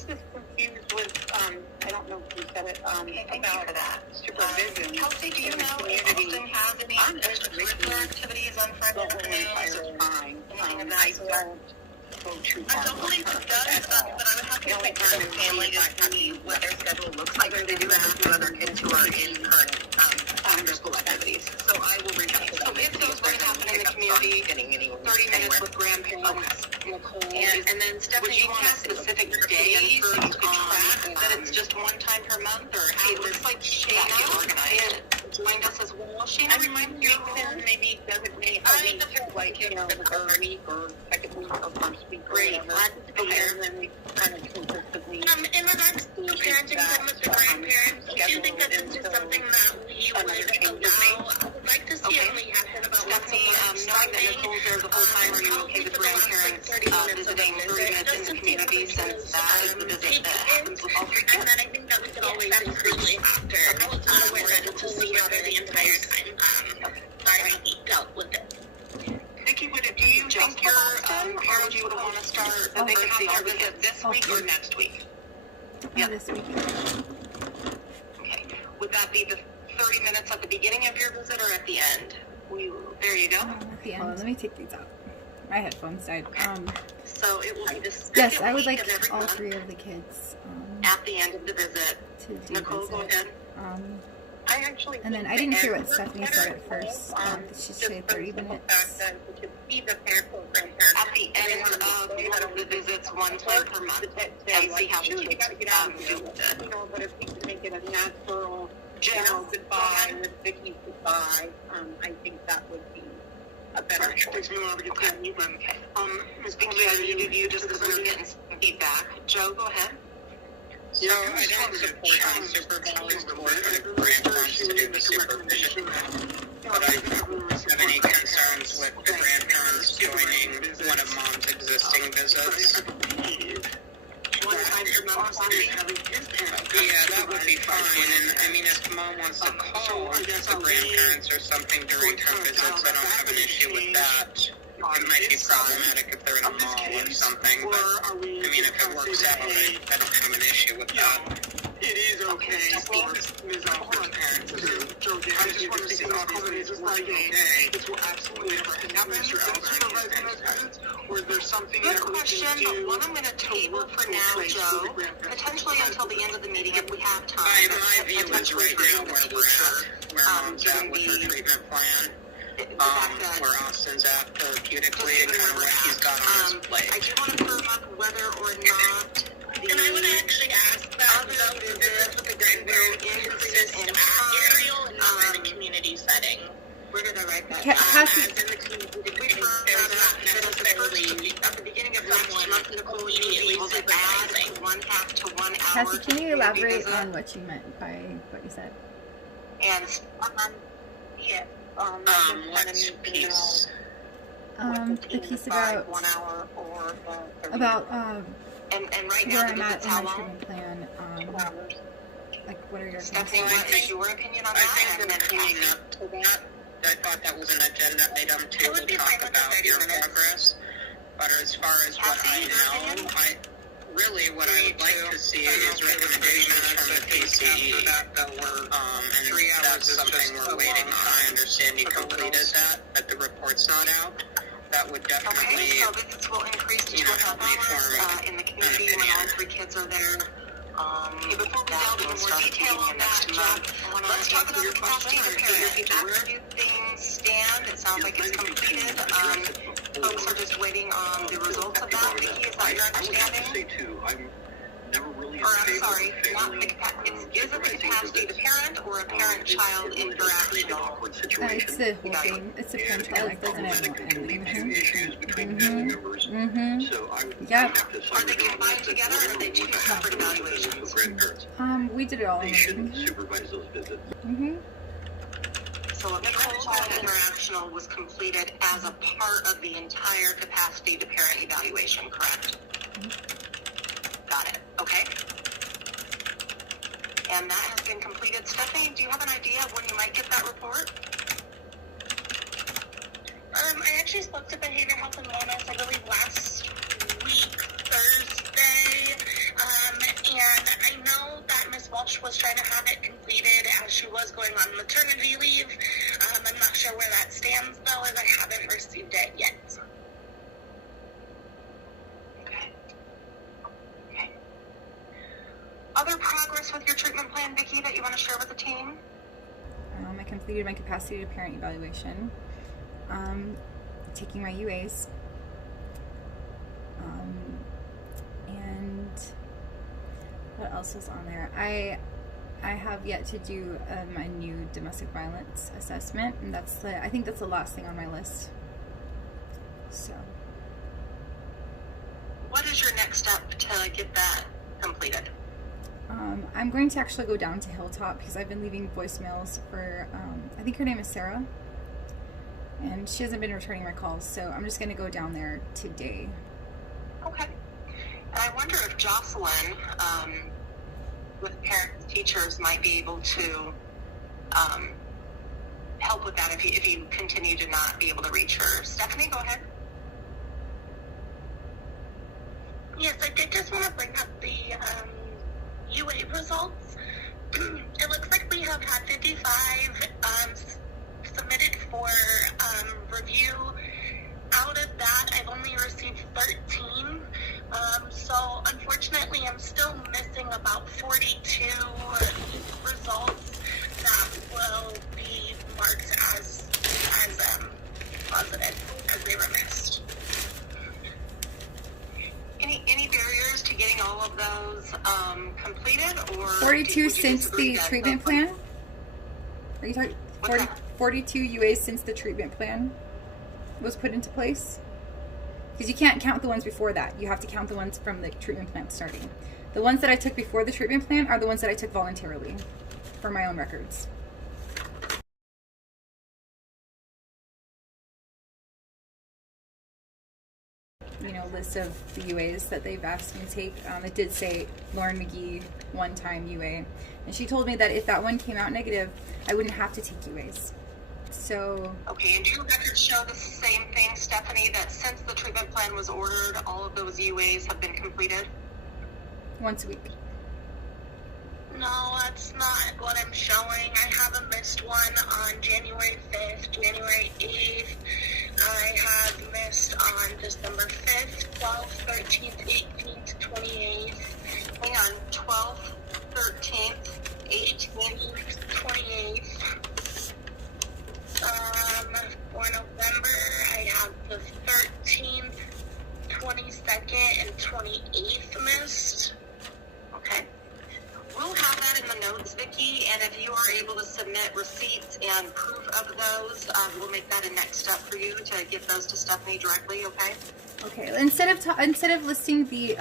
was just confused with, I don't know if you said it, about that. supervision. Kelsey, do you know if Austin has any extracurricular activities on Friday afternoons? Fine. Anything of that I sort? don't go too far. I don't believe it does, but I would have to check with the family to see what their schedule looks like. They do have two other kids who are in current after-school activities. So I will reach out to them. So if those were to happen in the community, 30 minutes with grandparents, Nicole, and then Stephanie, would you want a specific day so you could track that it's just one time per month, or it looks like Shayna joined us as well. Shayna, remind me then maybe designate a week, like, the third week or second week or first week or whatever. Glad to be here. And then we kind of consistently... In regards to parenting time with the grandparents, I do think that this is something that we would allow. I would like to see it only happen about Stephanie, knowing that Nicole's there the whole time, are you okay with grandparents visiting 30 minutes in the community, since that is the visit that happens with all three kids? And then I think that we could always increase after. I was not aware that to see how the entire time we dealt with it. Vicki, do you think your parents would want to start the visit this week or next week? Yeah, this week. Okay. Would that be the 30 minutes at the beginning of your visit or at the end? There you go. At the end. Let me take these out. My headphones died. Okay. So it will be the second yes, I would week like of every all month. 3 of the kids At the end of the visit. to do Nicole, visit. go ahead. I actually And then I didn't hear what Stephanie said at first. She said 30 minutes. To see the parent or grandparents. At the end of one of the visits, one time per month, and see how the kids do with it. You know, but if we can make it a natural, goodbye with Vicky's goodbye, I think that would be a better choice. Okay. Ms. Vicki, I needed you just because we were getting some feedback. Joe, go ahead. So I don't support any supervised work for grandparents to do the supervision, but I don't have any concerns with the grandparents joining one of mom's existing visits. One time per month, Yeah, that would be fine, and I mean, if mom wants to call the grandparents or something during her visits, I don't have an issue with that. It might be problematic if they're in a mall or something, but I mean, if it works out, I don't have an issue with that. It is okay for Ms. Alford's parents to I just want to see how this is like okay. This will absolutely never happen, Mr. Supervising those visits, or is there something good that we question, can do? but one I'm going to table for now, Joe, potentially until the end of the meeting if we have time. My view is right now where we're at, where mom's at with her treatment plan. Where Austin's at therapeutically and kind of what he's got on his plate. I do want to firm up whether or not And I would actually ask that the visits with the grandparents consist at aerial and not in a community setting. Where did I write that? As in the community, We firm there's that not up that at the necessarily at the beginning of next month, Nicole, you will be immediately able to add supervising. 1/2 to 1 hour. Cassie, can you elaborate on what you meant by what you said? And yeah. What piece? The piece about 1 hour or about and right now where the I'm at visits in how my long? treatment plan. 2 hours. Like what are your Stephanie, concerns? what is your opinion on I that? think And we're then cleaning up to that. I thought that was an agenda item too, I would to be talk fine with the about 30 your minutes. progress. But as far as what Cassie, I your know, opinion? really what I would like to see is recommendations from the PCE. And 3 hours that's is something just we're a waiting long on. I understand you for the completed littles. that, but the report's not out. That would Okay, definitely, so visits will increase to you 2 know, help me hours form in the community when all 3 kids are there. Okay, before we delve into more detail on that, Jeff, let's talk about the capacity to parent. Where do things stand? It sounds like it's completed. Folks are just waiting on the results of that. Vicki, is that your understanding? Or I'm sorry, not the capacity. Is it the capacity to parent or a parent-child interaction? It's the whole thing. It's a parent-child interaction. Issues between family members. So I would Yep. Are they combined together or are they 2 separate evaluations? grandparents. We did it all. They shouldn't supervise those visits. So a parent-child interactional was completed as a part of the entire capacity to parent evaluation, correct? Got it. Okay. And that has been completed. Stephanie, do you have an idea of when you might get that report? I actually spoke to Behavioral Health and Wellness, I believe last week, Thursday. maternity leave. I'm not sure where that stands, though, as I haven't received it yet. Okay. Other progress with your treatment plan, Vicki, that you want to share with the team? I completed my capacity to parent evaluation, taking my UAs, and what else was on there? I have yet to do my new domestic violence assessment, and I think that's the last thing on my list. So, what is your next step to get that completed? I'm going to actually go down to Hilltop because I've been leaving voicemails for, I think her name is Sarah, and she hasn't been returning my calls, so I'm just going to go down there today. Okay. And I wonder if Jocelyn, with parents, teachers, might be able to help with that if you continue to not be able to reach her. Stephanie, go ahead. Yes, I did just want to bring up the UA results. It looks like we have had 55 submitted for review. Out of that, I've only received 13. So unfortunately, I'm still missing about 42 results that will be marked as positive, as they were missed. Any barriers to getting all of those completed, or 42 since the treatment plan? Are you talking 42 UAs since the treatment plan was put into place? Because you can't count the ones before that. You have to count the ones from the treatment plan starting. The ones that I took before the treatment plan are the ones that I took voluntarily for my own records. List of the UAs that they've asked me to take. It did say Lauren McGee one-time UA, and she told me that if that one came out negative, I wouldn't have to take UAs. So okay, and do your records show the same thing, Stephanie, that since the treatment plan was ordered, all of those UAs have been completed? Once a week. No, that's not what I'm showing. I have a missed one on January 5th, January 8th. I have missed on December 5th, 12th, 13th, 18th, 28th. Hang on, 12th, 13th, 18th, 28th. For November, I have the 13th, 22nd, and 28th missed. Okay. We'll have that in the notes, Vicki, and if you are able to submit receipts and proof of those, we'll make that a next step for you to give those to Stephanie directly, okay? Okay. Instead of listing the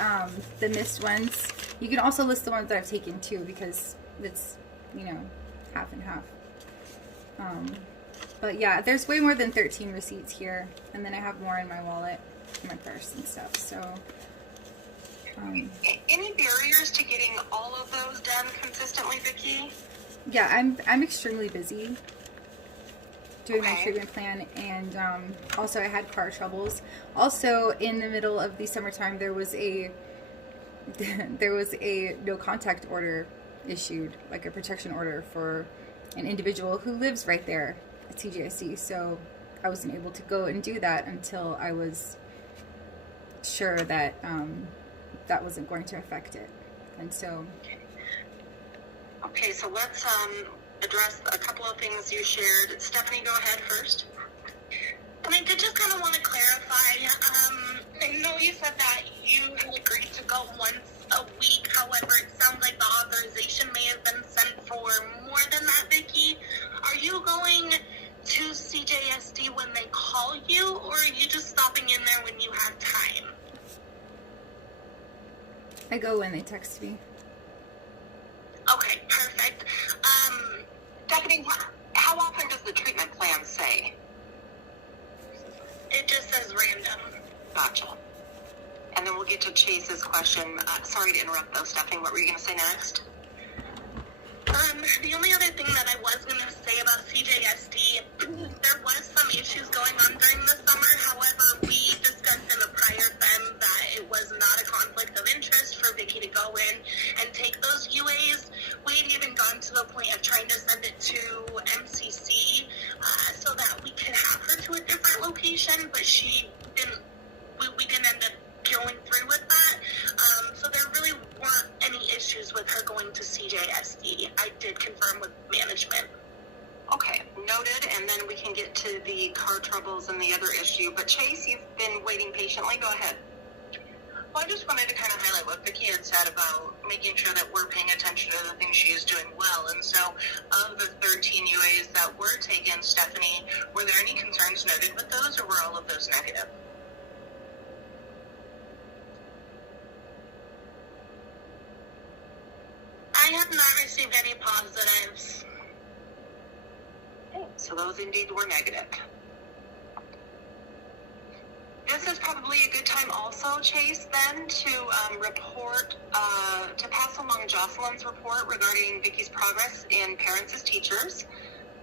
missed ones, you can also list the ones that I've taken too, because it's half and half. But yeah, there's way more than 13 receipts here, and then I have more in my wallet, in my purse and stuff. So. Any barriers to getting all of those done consistently, Vicki? Yeah, I'm extremely busy doing my treatment plan, and also I had car troubles. Also, in the middle of the summertime, there was a no contact order issued, like a protection order for an individual who lives right there at TJSC. So I wasn't able to go and do that until I was sure that that wasn't going to affect it. And so okay, so let's address a couple of things you shared. Stephanie, go ahead first. And I did just kind of want to clarify. I know you said that you had agreed to go once a week. However, it sounds like the authorization may have been sent for more than that, Vicki. Are you going to CJSD when they call you, or are you just stopping in there when you have time? I go when they text me. Okay, perfect. Stephanie, how often does the treatment plan say? It just says random. Gotcha. And then we'll get to Chase's question. Sorry to interrupt though, Stephanie. What were you going to say next? The only other thing that I was going to say about CJSD, there was some issues going on during the summer. However, we discussed in the prior FEM that it was not a conflict of interest for Vicki to go in and take those UAs. We had even gone to the point of trying to send it to I did confirm with management. Okay, noted, and then we can get to the car troubles and the other issue. But Chase, you've been waiting patiently. Go ahead. Well, I just wanted to kind of highlight what Vicki had said about making sure that we're paying attention to the things she is doing well. And so, of the 13 UAs that were taken, Stephanie, were there any concerns noted with those, or were all of those negative? I have not received any positives. Okay, so those indeed were negative. This is probably a good time also, Chase, then to report, to pass along Jocelyn's report regarding Vicki's progress in Parents as Teachers.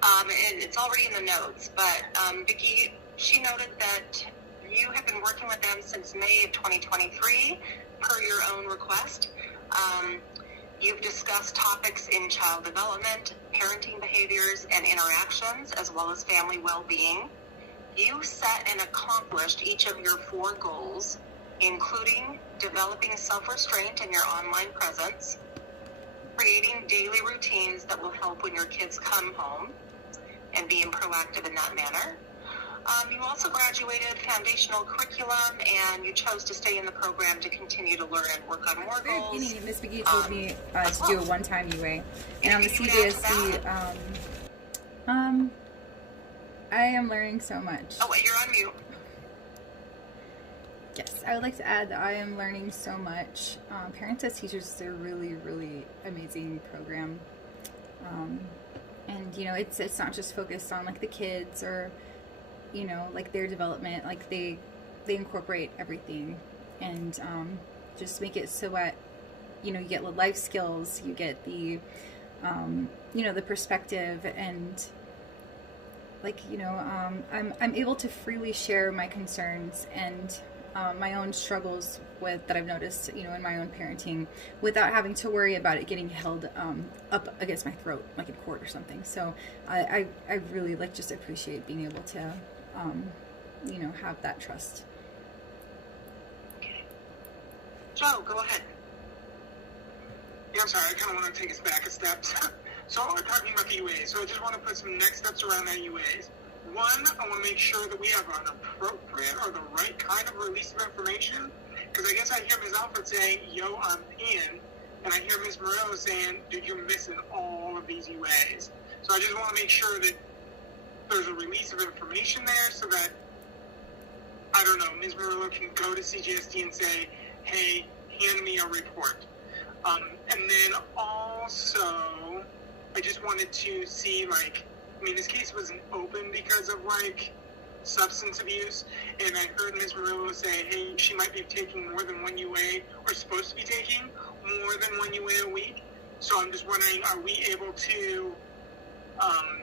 And it's already in the notes, but Vicki, she noted that you have been working with them since May of 2023 per your own request. You've discussed topics in child development, parenting behaviors and interactions, as well as family well-being. You set and accomplished each of your 4 goals, including developing self-restraint in your online presence, creating daily routines that will help when your kids come home, and being proactive in that manner. You also graduated foundational curriculum, and you chose to stay in the program to continue to learn and work on more Very goals. beginning, Miss McGee told me to do a one-time UA, and on the CJSD, I am learning so much. Oh, wait, you're on mute. Yes, I would like to add that I am learning so much. Parents as Teachers is a really, really amazing program. And, you know, it's not just focused on, like, the kids or, you know, like, their development. Like, they incorporate everything and just make it so that, you know, you get life skills, you get the, you know, the perspective and, like, you know, I'm able to freely share my concerns and my own struggles with that I've noticed, you know, in my own parenting, without having to worry about it getting held up against my throat, like in court or something. So I really like just appreciate being able to, you know, have that trust. Okay. Joe, go ahead. Yeah, I'm sorry, I kind of want to take us back a step. So we're talking about the UAs, so I just want to put some next steps around that UAs. One, I want to make sure that we have an appropriate or the right kind of release of information, because I guess I hear Ms. Alfred saying, yo, I'm in, and I hear Ms. Morello saying, dude, you're missing all of these UAs. So I just want to make sure that there's a release of information there so that, I don't know, Ms. Morello can go to CJSD and say, hey, hand me a report. And then also, I just wanted to see, like, I mean, this case wasn't open because of, like, substance abuse, and I heard Ms. Murillo say, hey, she might be taking more than 1 UA, or supposed to be taking more than 1 UA a week. So I'm just wondering, are we able to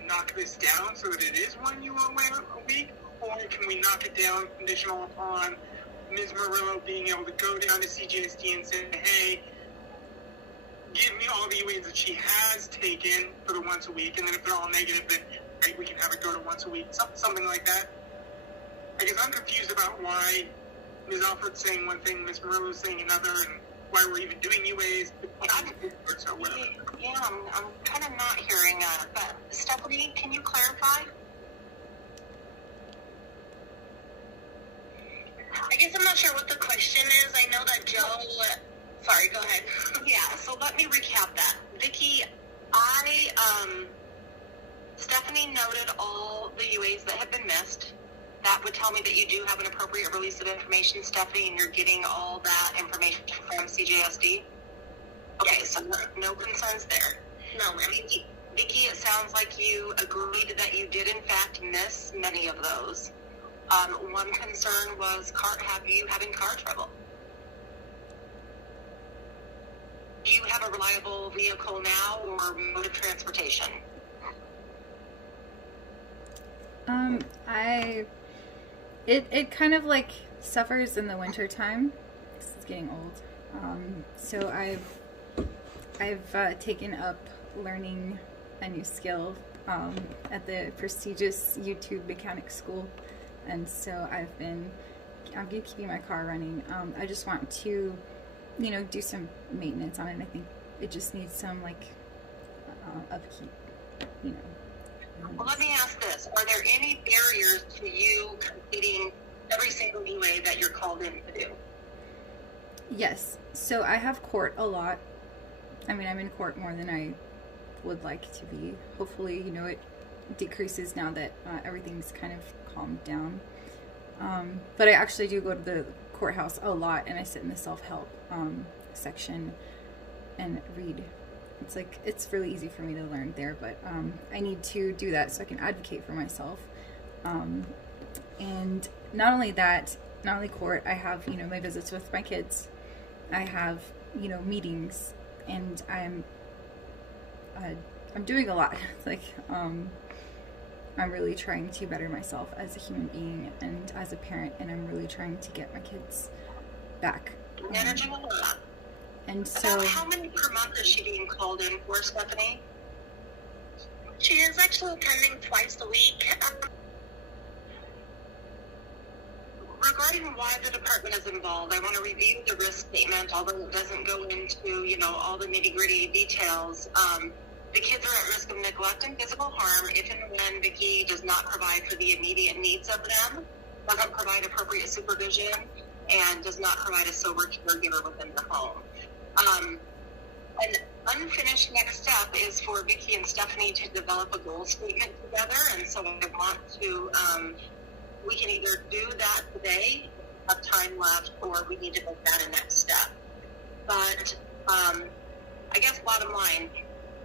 knock this down so that it is 1 UA a week, or can we knock it down conditional upon Ms. Murillo being able to go down to CJSD and say, hey, give me all the UAs that she has taken for the once a week, and then if they're all negative, then right, we can have it go to once a week, something like that. I guess I'm confused about why Ms. Alfred's saying one thing, Ms. Murillo's saying another, and why we're even doing UAs. So whatever. Yeah, I'm kind of not hearing that, but Stephanie, can you clarify? I guess I'm not sure what the question is. I know that Joe... Sorry, go ahead. Yeah, so let me recap that. Vicki, Stephanie noted all the UAs that have been missed. That would tell me that you do have an appropriate release of information, Stephanie, and you're getting all that information from CJSD? Okay, Yes. so no concerns there. No, ma'am. Vicki, it sounds like you agreed that you did in fact miss many of those. One concern was have you having car trouble? Do you have a reliable vehicle now or mode of transportation? It kind of like suffers in the winter time. It's getting old. So I've taken up learning a new skill at the prestigious YouTube mechanic school, and so I'm been keeping my car running. I just want to, you know, do some maintenance on it. I think it just needs some, like, upkeep, Well, let me ask this. Are there any barriers to you completing every single UA that you're called in to do? Yes. So I have court a lot. I mean, I'm in court more than I would like to be. Hopefully, it decreases now that everything's kind of calmed down. But I actually do go to the courthouse a lot, and I sit in the self-help section and read. It's really easy for me to learn there, but I need to do that so I can advocate for myself. And not only that, not only court, I have, my visits with my kids. I have, meetings, and I'm doing a lot. I'm really trying to better myself as a human being and as a parent, and I'm really trying to get my kids back. Managing a lot. And so, about how many per month is she being called in for, Stephanie? She is actually attending twice a week. Regarding why the department is involved, I want to review the risk statement, although it doesn't go into, all the nitty-gritty details. The kids are at risk of neglect and physical harm if and when Vicki does not provide for the immediate needs of them, doesn't provide appropriate supervision, and does not provide a sober caregiver within the home. An unfinished next step is for Vicki and Stephanie to develop a goal statement together, and so I want to, we can either do that today, have time left, or we need to make that a next step. But I guess bottom line,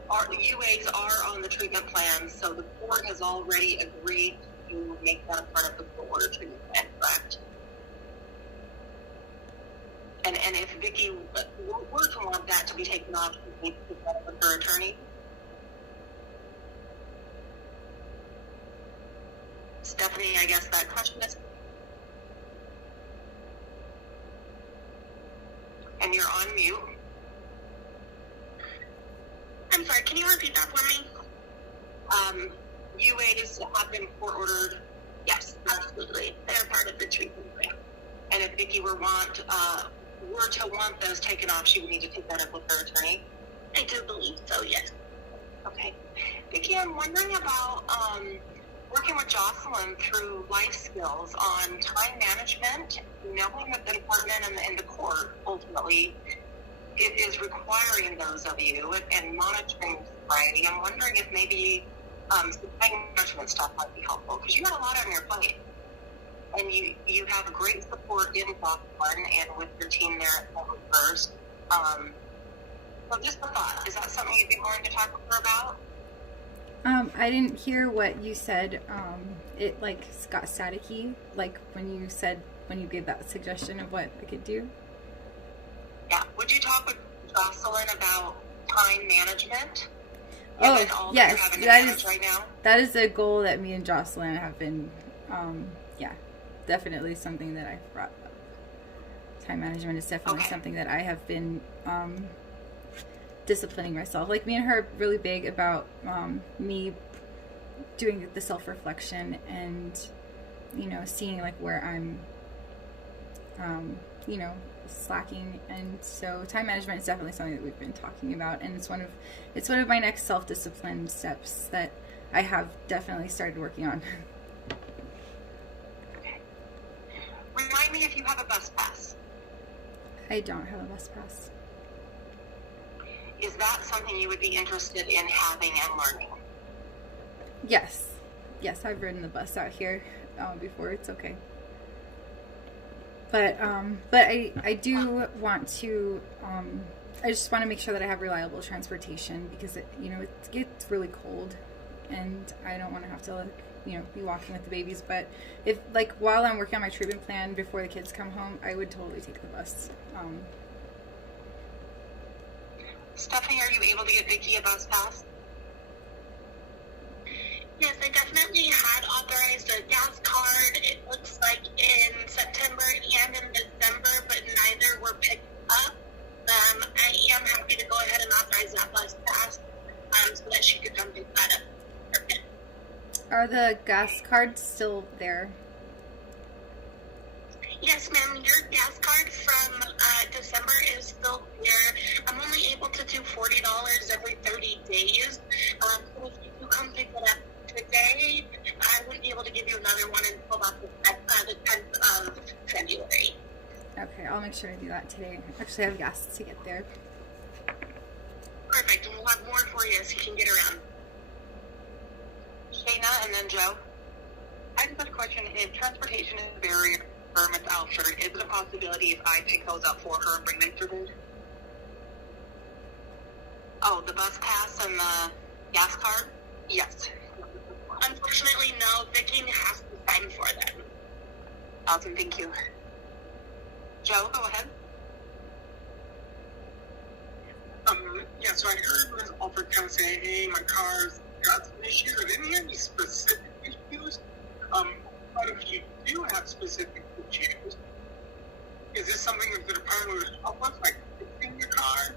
the UAs are on the treatment plan, so the court has already agreed to make that a part of the court order treatment plan, correct? And if Vicki were to want that to be taken off, she needs to get that with her attorney. Stephanie, I guess that question is. And you're on mute. I'm sorry, can you repeat that for me? UAs have been court ordered. Yes, absolutely. They're part of the treatment plan. And if Vicki were to want those taken off, she would need to take that up with her attorney. I do believe so, yes. Okay. Vicki, I'm wondering about working with Jocelyn through life skills on time management, knowing that the department and the court ultimately it is requiring those of you and monitoring sobriety. I'm wondering if maybe some time management stuff might be helpful, because you got a lot on your plate. And you have great support in Jocelyn and with your team there at Home First. So just a thought, is that something you'd be willing to talk with her about? I didn't hear what you said. It got staticky, when you gave that suggestion of what I could do. Yeah. Would you talk with Jocelyn about time management? Oh, yes. Right now? That is a goal that me and Jocelyn have been, definitely something that I've brought up. Time management is definitely something that I have been disciplining myself. Me and her are really big about me doing the self-reflection and, seeing where I'm, slacking. And so time management is definitely something that we've been talking about, and it's one of my next self-discipline steps that I have definitely started working on. Okay. Remind me if you have a bus pass. I don't have a bus pass. Is that something you would be interested in having and learning? Yes, I've ridden the bus out here before. It's okay. But I do want to. I just want to make sure that I have reliable transportation, because it gets really cold, and I don't want to have to be walking with the babies. But if while I'm working on my treatment plan before the kids come home, I would totally take the bus. Stephanie, are you able to get Vicki a bus pass? Yes, I definitely had authorized a gas card. It looks like in September and in December, but neither were picked up. I am happy to go ahead and authorize that bus pass so that she could come pick that up. Okay. Are the gas cards still there? Yes, Yes, ma'am. Your gas card from December is still here. I'm only able to do $40 every 30 days. So if you come pick it up today, I wouldn't be able to give you another one until about the 10th of February. Okay, I'll make sure to do that today. Actually, I have gas to get there. Perfect. And we'll have more for you so you can get around. Shayna and then Joe. I just had a question. If transportation is a barrier for Miss Alford, is it a possibility if I pick those up for her and bring them through there? Oh, the bus pass and the gas card? Yes. Unfortunately, no. Vicky has to sign for them. Awesome, thank you. Joe, go ahead. Yeah, so I heard Ms. Alford kind of say, hey, my car's got some issues. Are there any specific issues? But if you do have specific issues, is this something that the department would help us, like fixing your car?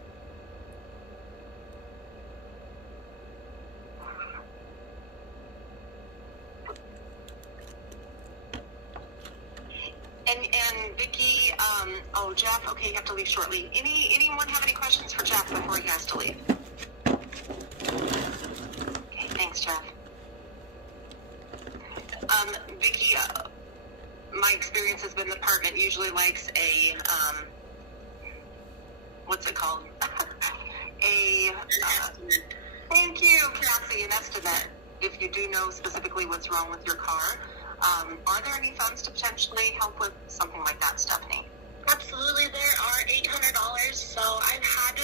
And Vicky, Jeff, okay, you have to leave shortly. Anyone have any questions for Jeff before he has to leave? Okay, thanks, Jeff. Vicky, my experience has been the department usually likes a, what's it called? Thank you, Cassie, an estimate. If you do know specifically what's wrong with your car, are there any funds to potentially help with something like that, Stephanie? Absolutely, there are $800. So I've had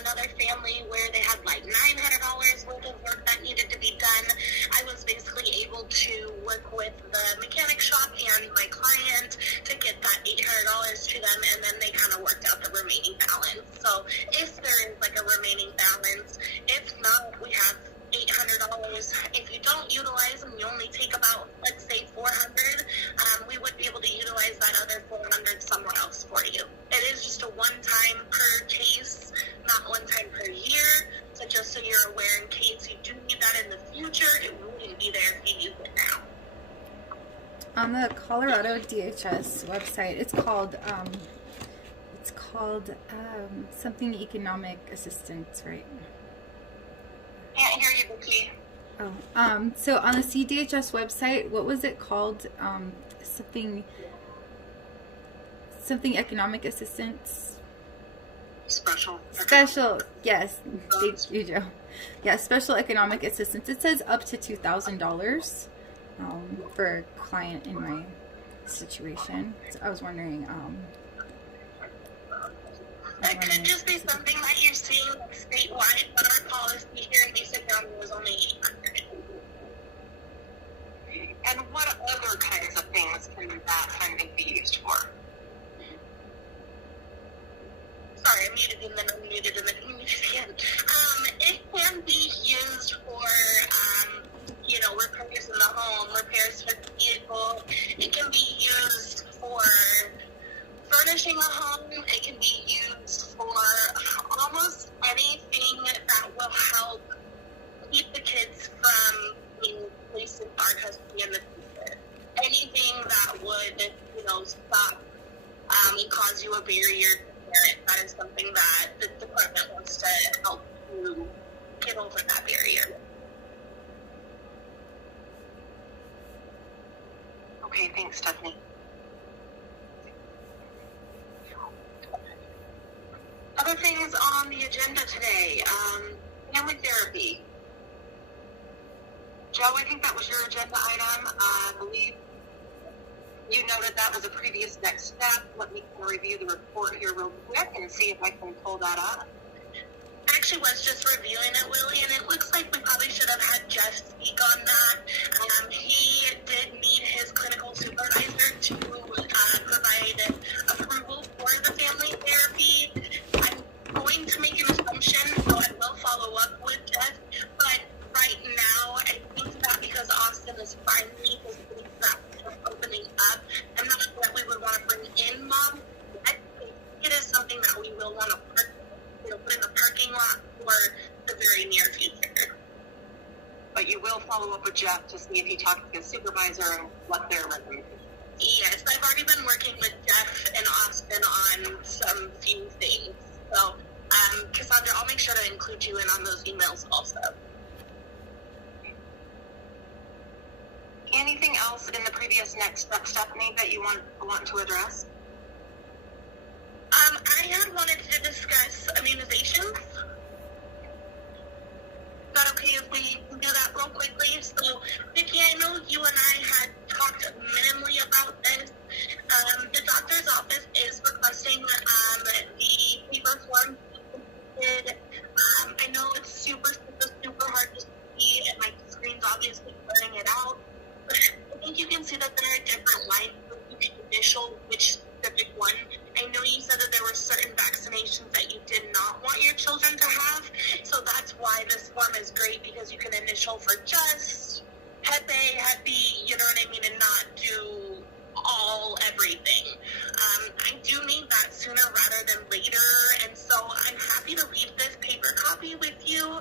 another family where they had like $900 worth of work that needed to be done. I was basically able to work with the mechanic shop and my client to get that $800 to them, and then they kind of worked out the remaining balance. So if there is like a remaining balance, if not, we have $800. If you don't utilize them, you only take about, let's say, $400. We would be able to utilize that other $400 somewhere else for you. It is just a one-time per case, not one time per year. So just so you're aware, in case you do need that in the future, it wouldn't be there if you use it now. On the Colorado DHS website, it's called something economic assistance, right? Can't hear you, Vicky. Oh, so on the CDHS website, what was it called? Something economic assistance. Special, yes. Thank you, Joe. Yeah, special economic assistance. It says up to $2,000 for a client in my situation. So I was wondering. It could just be something that you're seeing statewide, but our policy here in Mesa County was only $800. And what other kinds of things can that funding be used for? Sorry, I muted and then unmuted and then unmuted again. It can be used for, repairs in the home, repairs for the vehicle. It can be used for furnishing a home. It can be used for almost anything that will help keep the kids from being placed in our custody in the future. Anything that would, stop and cause you a barrier to parent, that is something that the department wants to help you get over that barrier. Okay, thanks, Stephanie. Other things on the agenda today, family therapy. Joe, I think that was your agenda item. I believe you noted that was a previous next step. Let me review the report here real quick and see if I can pull that up. I actually was just reviewing it, Willie, and it looks like we probably should have had Jeff speak on that. He did need his clinical supervisor to provide approval for the family therapy. I'm going to make an assumption, so I will follow up with Jeff, but right now, I think that because Austin is finally opening up, I'm not sure that we would want to bring in mom. I think it is something that we will want to put in the parking lot for the very near future. But you will follow up with Jeff to see if he talked to his supervisor and what their recommendation is. Yes, I've already been working with Jeff and Austin on some few things. So, Cassandra, I'll make sure to include you in on those emails also. Anything else in the previous next step, Stephanie, that you want to address? I had wanted to discuss immunizations. Is that okay if we do that real quickly? So, Vicki, I know you and I had talked minimally about this. The doctor's office is requesting the paper form. I know it's super hard to see, and my screen's obviously blurring it out. But I think you can see that there are different lines where you can initial which specific one. I know you said that there were certain vaccinations that you did not want your children to have, so that's why this form is great, because you can initial for just Hep A, Hep B, you know what I mean, and not do everything. I do need that sooner rather than later, and so I'm happy to leave this paper copy with you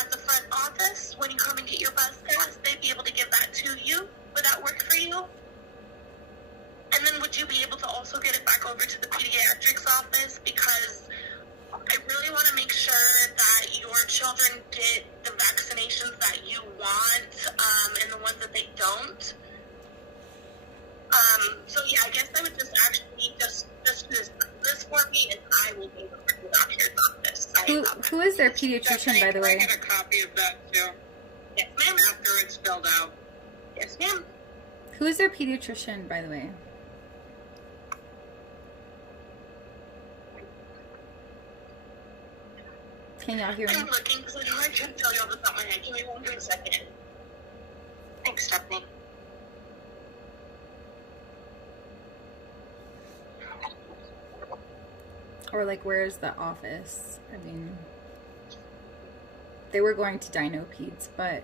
at the front office. When you come and get your bus pass, they'd be able to give that to you. Would that work for you? And then would you be able to also get it back over to the pediatrics office? Because I really want to make sure that your children get the vaccinations that you want and the ones that they don't. So yeah, I guess I would just actually just do this for me, and I will be able to do that here at this. Who is their pediatrician, by the way? Can I get a copy of that too? Yes, ma'am. After it's filled out. Yes, ma'am. Who is their pediatrician, by the way? Can y'all hear me? I'm looking because I know I couldn't tell you off the top of my head. Give me 1 second. Thanks, Stephanie. Or like, where's the office? I mean, they were going to Dino Peds, but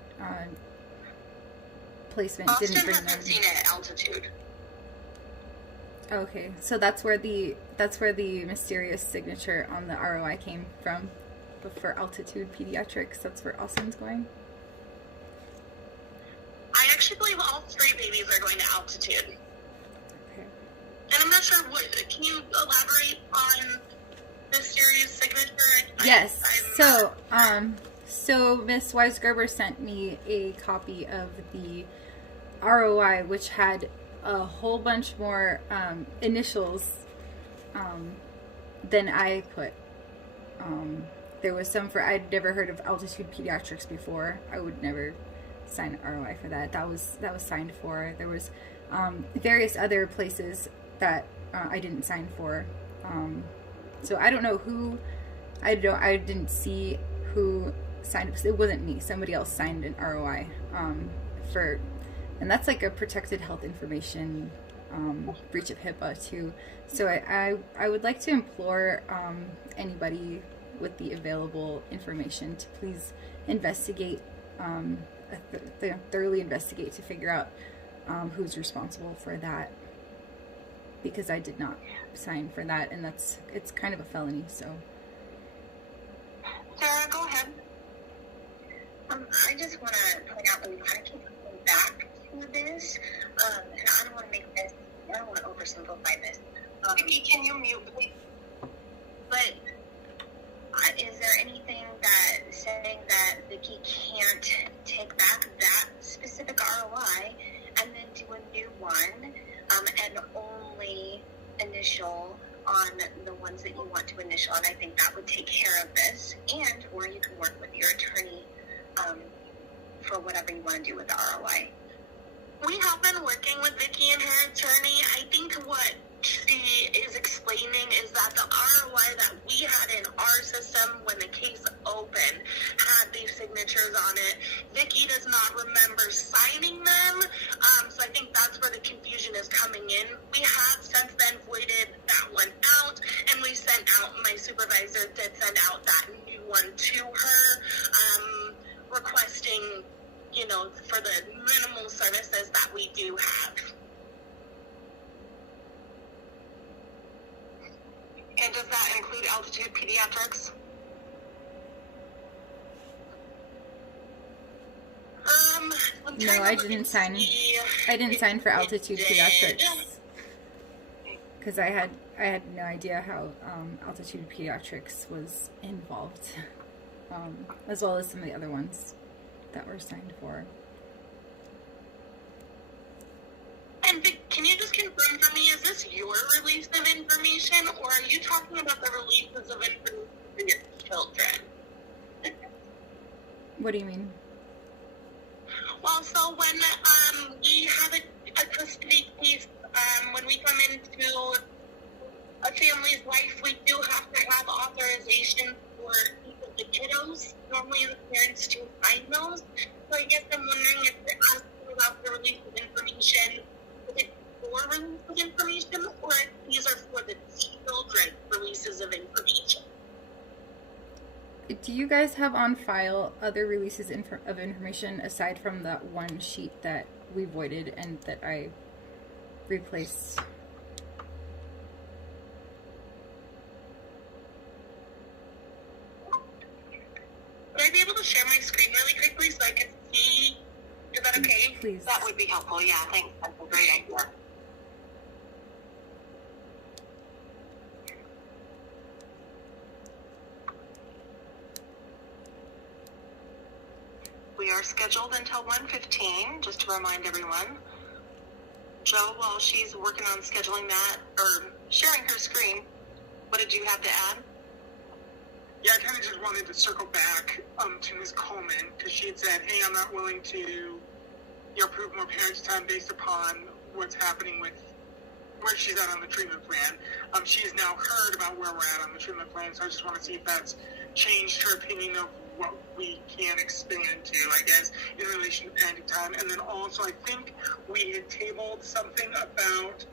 placement Austin didn't bring hasn't them. seen it at Altitude. Okay, so that's where the mysterious signature on the ROI came from. But for Altitude Pediatrics, that's where Austin's going. I actually believe all 3 babies are going to Altitude. Okay. And I'm not sure can you elaborate on the serious signature? Yes. So Miss Weisgerber sent me a copy of the ROI, which had a whole bunch more initials than I put. There was some for, I'd never heard of Altitude Pediatrics before. I would never sign an ROI for that. That was signed for. There was various other places that I didn't sign for. So I don't know who. I didn't see who signed. It wasn't me. Somebody else signed an ROI for, and that's like a protected health information breach of HIPAA too. So I would like to implore anybody with the available information to please investigate, thoroughly investigate to figure out who's responsible for that, because I did not sign for that, and it's kind of a felony. So Sarah, go ahead. I just want to point out that we kind of keep coming back to this, and I don't want to make this, I don't want to oversimplify this. Vicki, can you mute, please? But is there anything that saying that Vicki can't take back that specific ROI and then do a new one and only initial on the ones that you want to initial? And I think that would take care of this. And or you can work with your attorney for whatever you want to do with the ROI. We have been working with Vicki and her attorney. I think what she is explaining is that the ROI that we had in our system when the case opened had these signatures on it. Vicki does not remember signing them, so I think that's where the confusion is coming in. We have since then voided that one out, and we sent out, my supervisor did send out that new one to her, requesting, for the minimal services that we do have. And does that include Altitude Pediatrics? Let No, I didn't sign. I didn't sign for altitude pediatrics because I had no idea how altitude pediatrics was involved, as well as some of the other ones that were signed for. And Vic, can you just confirm for me, is this your release of information, or are you talking about the releases of information for your children? What do you mean? Well, so when we have a custody case, when we come into a family's life, we do have to have authorization for each of the kiddos. Normally the parents do sign those. So I guess I'm wondering if they're asking about the release of information. Is it for release of information, or if these are for the children releases of information? Do you guys have on file other releases of information aside from that one sheet that we voided and that I replaced? Would I be able to share my screen really quickly so I can see? Is that okay? Please. That would be helpful. Yeah, thanks. That's a great idea. We are scheduled until 1:15, just to remind everyone. Joe, while she's working on scheduling that, or sharing her screen, what did you have to add? Yeah, I kind of just wanted to circle back to Ms. Coleman, because she had said, hey, I'm not willing to approve more parents' time based upon what's happening with where she's at on the treatment plan. She has now heard about where we're at on the treatment plan, so I just want to see if that's changed her opinion of what we can expand to, I guess, in relation to parenting time. And then also, I think we had tabled something about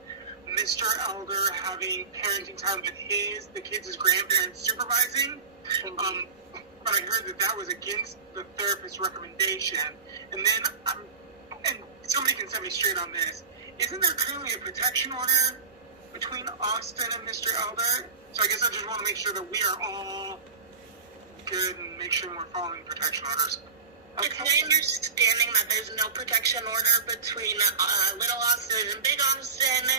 Mr. Elder having parenting time with the kids' grandparents supervising. But I heard that was against the therapist's recommendation. And then, and somebody can set me straight on this, isn't there currently a protection order between Austin and Mr. Elder? So I guess I just want to make sure that we are all good and make sure we're following protection orders. It's my understanding that there's no protection order between Little Austin and Big Austin.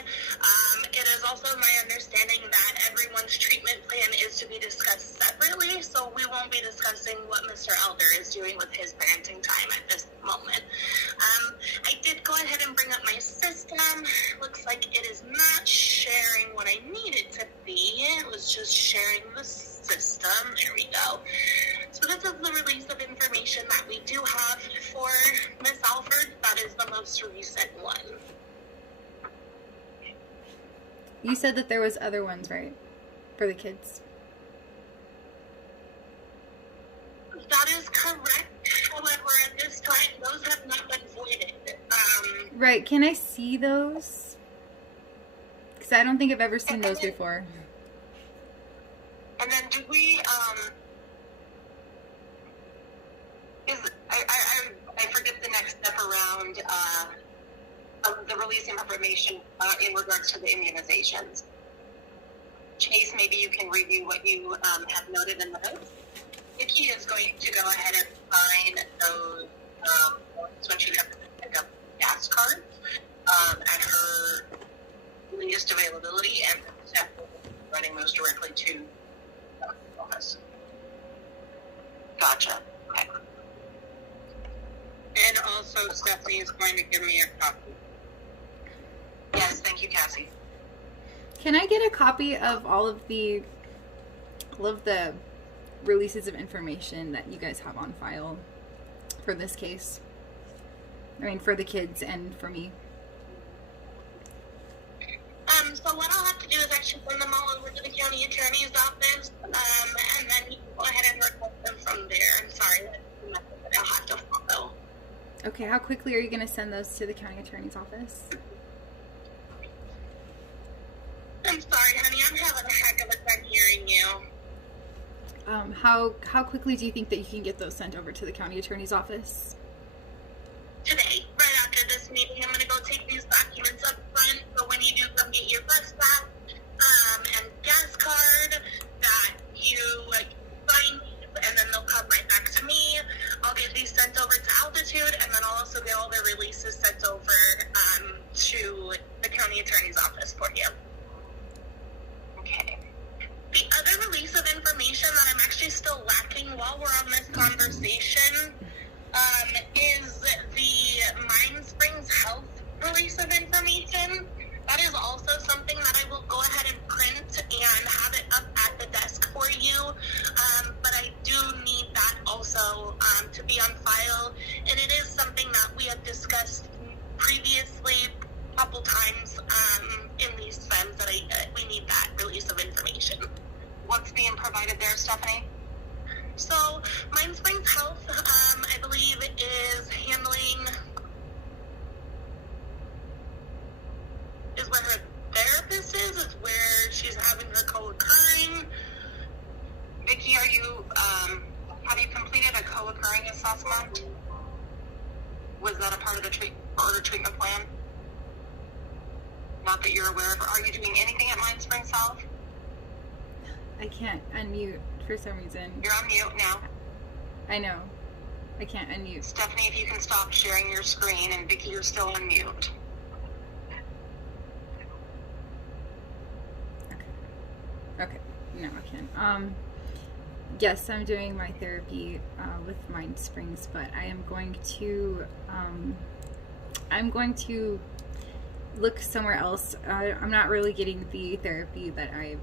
It is also my understanding that everyone's treatment plan is to be discussed separately, so we won't be discussing what Mr. Elder is doing with his parenting time at this moment. I did go ahead and bring up my system. Looks like it is not sharing what I need it to be. It was just sharing the system. There we go. So this is the release of information that we do have for Miss Alford. That is the most recent one. You said that there was other ones, right? For the kids. That is correct. However, at this time, those have not been voided. Right. Can I see those? Because I don't think I've ever seen those before. And then do we, I forget the next step around the release of information in regards to the immunizations. Chase, maybe you can review what you have noted in the notes. Vicky is going to go ahead and sign those when she has to pick up gas cards at her latest availability, and staff will be running those directly to the office. Gotcha. Okay. And also, Stephanie is going to give me a copy. Yes, thank you, Cassie. Can I get a copy of all of the releases of information that you guys have on file for this case? I mean, for the kids and for me. So what I'll have to do is actually send them all over to the county attorney's office, and then you can go ahead and request them from there. I'm sorry, that's the method that I'll have to follow. Okay, how quickly are you going to send those to the county attorney's office? I'm sorry, honey. I'm having a heck of a time hearing you. How quickly do you think that you can get those sent over to the county attorney's office? Today, right after this meeting, I'm going to go take these documents up front, so when you do come get your bus pass and gas card, that you sign these, and then they'll come right back to me. I'll get these sent over to Altitude, and then I'll also get all their while we're on this conversation, is the Mind Springs Health release of information. That is also something that I will go ahead and print and have it up at the desk for you. But I do need that also to be on file. And it is something that we have discussed previously a couple times in these FEMs that we need that release of information. What's being provided there, Stephanie? So, Mind Springs Health, I believe, is handling, is where her therapist is where she's having her co-occurring. Vicki, have you completed a co-occurring assessment? Was that a part of the treatment plan? Not that you're aware of. Are you doing anything at Mind Springs Health? I can't unmute for some reason. You're on mute now. I know. I can't unmute. Stephanie, if you can stop sharing your screen, and Vicki, you're still on mute. Okay. No, I can. Yes, I'm doing my therapy with Mind Springs, but I am going to look somewhere else. I'm not really getting the therapy that I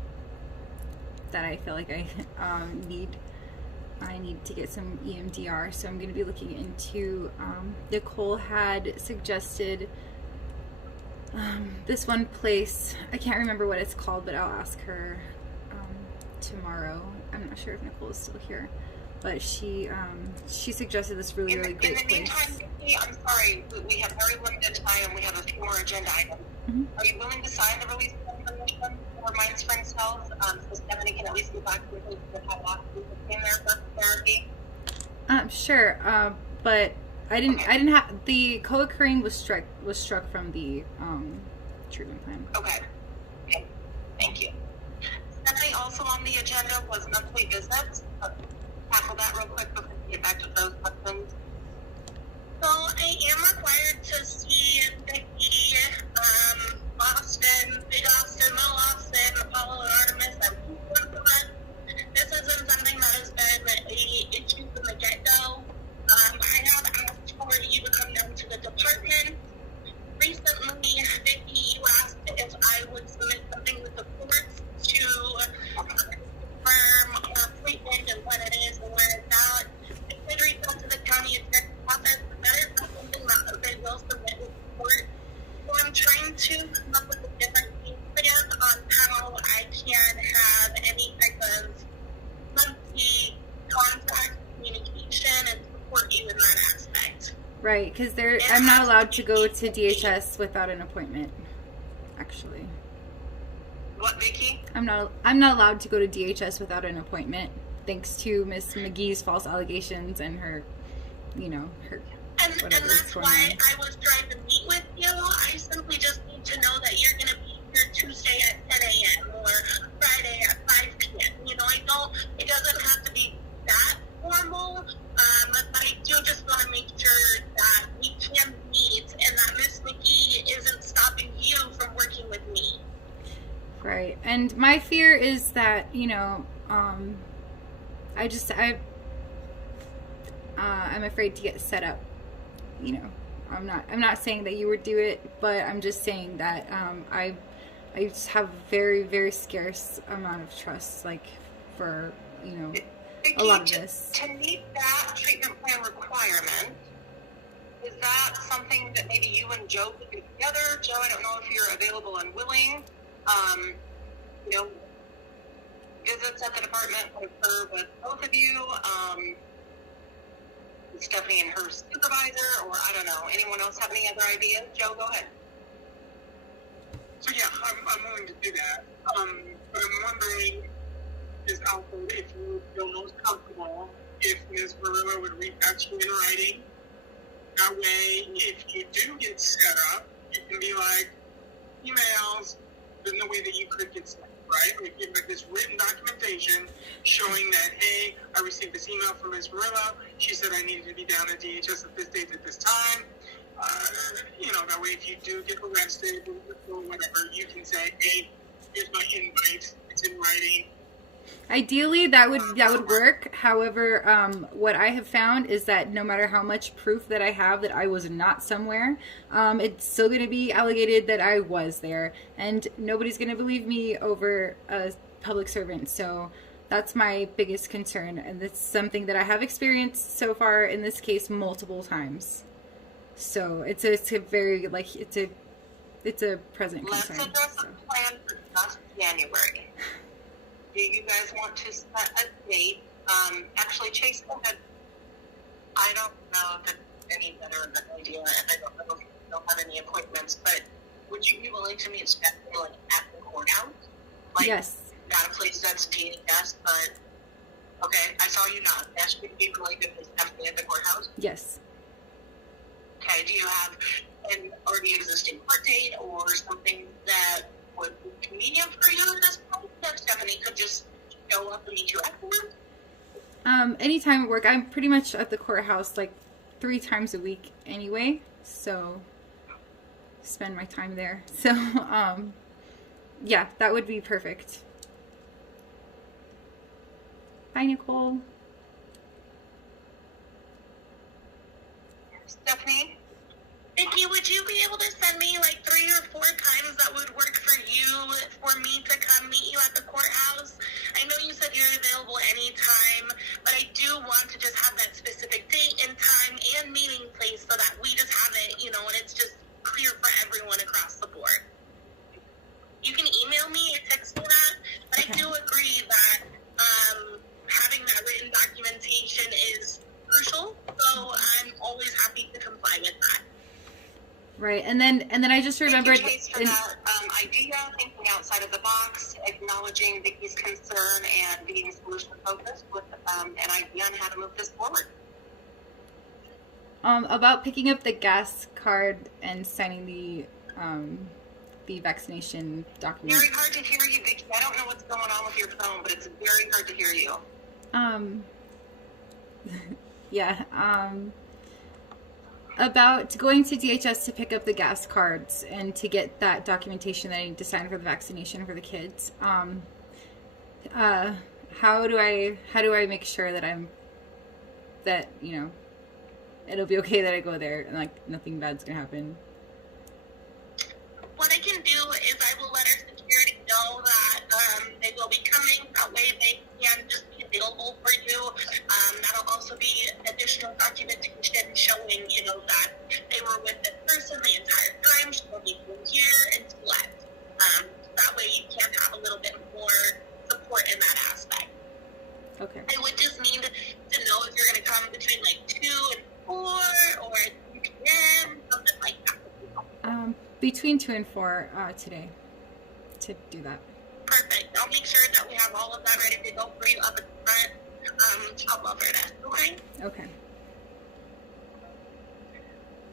feel like I need. I need to get some EMDR, so I'm going to be looking into. Nicole had suggested this one place. I can't remember what it's called, but I'll ask her tomorrow. I'm not sure if Nicole is still here, but she suggested this really great place. In the meantime, Vicki, I'm sorry, we have very limited time. We have a few more agenda items. Mm-hmm. Are you willing to sign the release of information for Mind Springs Health, so Stephanie can at least get back to you and have lots of people in there for therapy? Sure, but I didn't have the co-occurring was struck from the treatment plan. Okay, thank you. Stephanie, also on the agenda was monthly visits. Tackle that real quick before we get back to those questions. So I am required to see Vicki, Austin, Big Austin, Little Austin, Apollo, and Artemis at least once a month. This isn't something that has been an issue from the get-go. I have asked for you to come down to the department. Recently, Vicki, you asked if I would submit something with the courts to confirm our appointment and what it is and where it's at. I did reach out to the county attorney's office, but that is not something that they will submit with the court. So I'm trying to come up with a different game plan on how I can have any type of monthly contact, communication, and support you in that aspect. Right, because I'm not allowed to go to DHS without an appointment. Actually, What, Vicki? I'm not allowed to go to DHS without an appointment, thanks to Miss McGee's false allegations and her, her. And that's why I was trying to meet with you. I simply just need to know that you're going to be here Tuesday at 10 a.m. or Friday at 5 p.m. It doesn't have to be that formal, but I do just want to make sure that we can meet and that Miss McGee isn't stopping you from working with me. Right, and my fear is that I'm afraid to get set up. I'm not saying that you would do it, but I'm just saying that I just have very, very scarce amount of trust, like for Vicki, a lot of this. To meet that treatment plan requirement, is that something that maybe you and Joe could do together? Joe, I don't know if you're available and willing. Visits at the department would occur with both of you. Stephanie and her supervisor, or I don't know. Anyone else have any other ideas? Joe, go ahead. So yeah, I'm willing to do that. But I'm wondering, Ms. Alford, if you would feel most comfortable if Ms. Marilla would read out to you in writing. That way, if you do get set up, you can be like, emails, there's no way that you could get set up, right? Like you have this written documentation showing that, hey, I received this email from Ms. Marilla. She said I needed to be down at DHS at this date at this time. That way if you do get arrested or whatever, you can say, hey, here's my invite. It's in writing. Ideally, that would work. However, what I have found is that no matter how much proof that I have that I was not somewhere, it's still going to be alleged that I was there, and nobody's going to believe me over a public servant. So that's my biggest concern, and it's something that I have experienced so far in this case multiple times. So it's a very it's a present concern. Let's address the plan for just January. Do you guys want to set a date? Actually, Chase, go ahead. I don't know if it's any better of an idea, and I don't know if you don't have any appointments, but would you be willing to meet Stephanie like at the courthouse? Like, Yes. not a place that's DHS, but okay, I saw you not. That's would be really good with Stephanie at the courthouse. Yes. Okay, do you have an already existing court date or something that would be convenient for you at this point? That Stephanie could just show up and meet you afterwards? Anytime at work, I'm pretty much at the courthouse like 3 times a week anyway, so spend my time there. So, yeah, that would be perfect. Bye, Nicole. Stephanie? Vicki, would you be able to send me like 3 or 4 times that would work for you for me to come meet you at the courthouse? I know you said you're available anytime, but I do want to just have that specific date and time and meeting place so that we just have it, and it's just clear for everyone across the board. You can email me or text me that, but I do agree that having that written documentation is crucial, so I'm always happy to comply with that. Right, and then I just remembered. Thank you, Chase, for that idea, thinking outside of the box, acknowledging Vicki's concern, and being solution-focused with an idea on how to move this forward. About picking up the gas card and signing the vaccination document. Very hard to hear you, Vicki. I don't know what's going on with your phone, but it's very hard to hear you. Yeah. About going to DHS to pick up the gas cards and to get that documentation that I need to sign for the vaccination for the kids. How do I make sure that it'll be okay that I go there and like nothing bad's gonna happen? What I can do is I will let our security know that they will be coming. That way they can just be available for you. That'll also be additional documentation showing, that they were with this person the entire time. She will be from here and left. That way you can have a little bit more support in that aspect. Okay. I would just need to know if you're going to come between like 2 and 4 or 2 p.m., something like that. Between 2 and 4 today to do that. Perfect. I'll make sure that we have all of that ready to go for you up at the front. I'll offer that. Okay? Okay.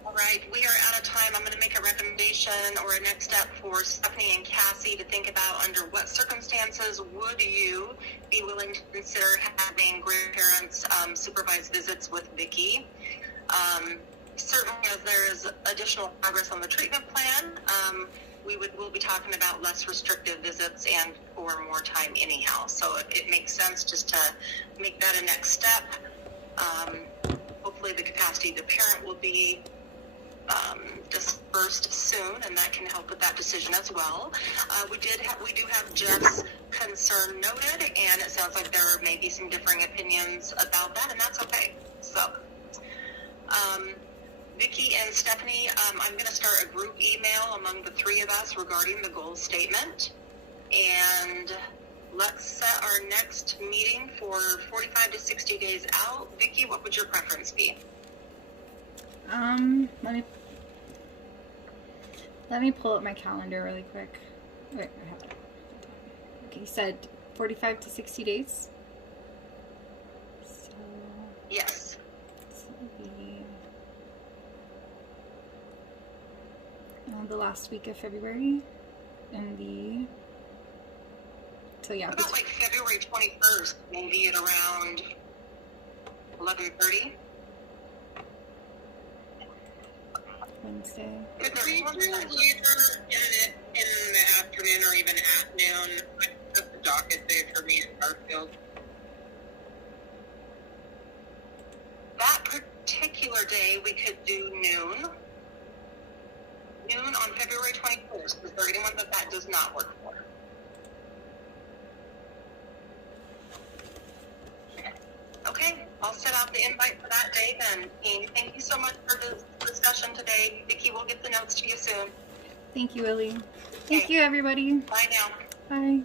All right, we are out of time. I'm going to make a recommendation or a next step for Stephanie and Cassie to think about under what circumstances would you be willing to consider having grandparents supervise visits with Vicki. Certainly, as there is additional progress on the treatment plan, we'll be talking about less restrictive visits and for more time anyhow. So it makes sense just to make that a next step. Hopefully the capacity to parent will be dispersed soon, and that can help with that decision as well. We do have Jeff's concern noted, and it sounds like there may be some differing opinions about that, and that's okay. So, Vicki and Stephanie, I'm going to start a group email among the 3 of us regarding the goal statement, and let's set our next meeting for 45 to 60 days out. Vicki, what would your preference be? Let me pull up my calendar really quick. Wait, I have it. Okay, you said 45 to 60 days? So, Yes. The last week of February and so yeah. What about like February 21st, maybe at around 11:30? Wednesday. If we do either get it in the afternoon or even at noon, I have the docket saved for for me in Garfield. That particular day, we could do noon. Noon on February 21st. Is there anyone that does not work for? Okay, I'll set out the invite for that day then. Amy, thank you so much for this discussion today. Vicki, we'll get the notes to you soon. Thank you, Ellie. Thank you, everybody. Bye now. Bye.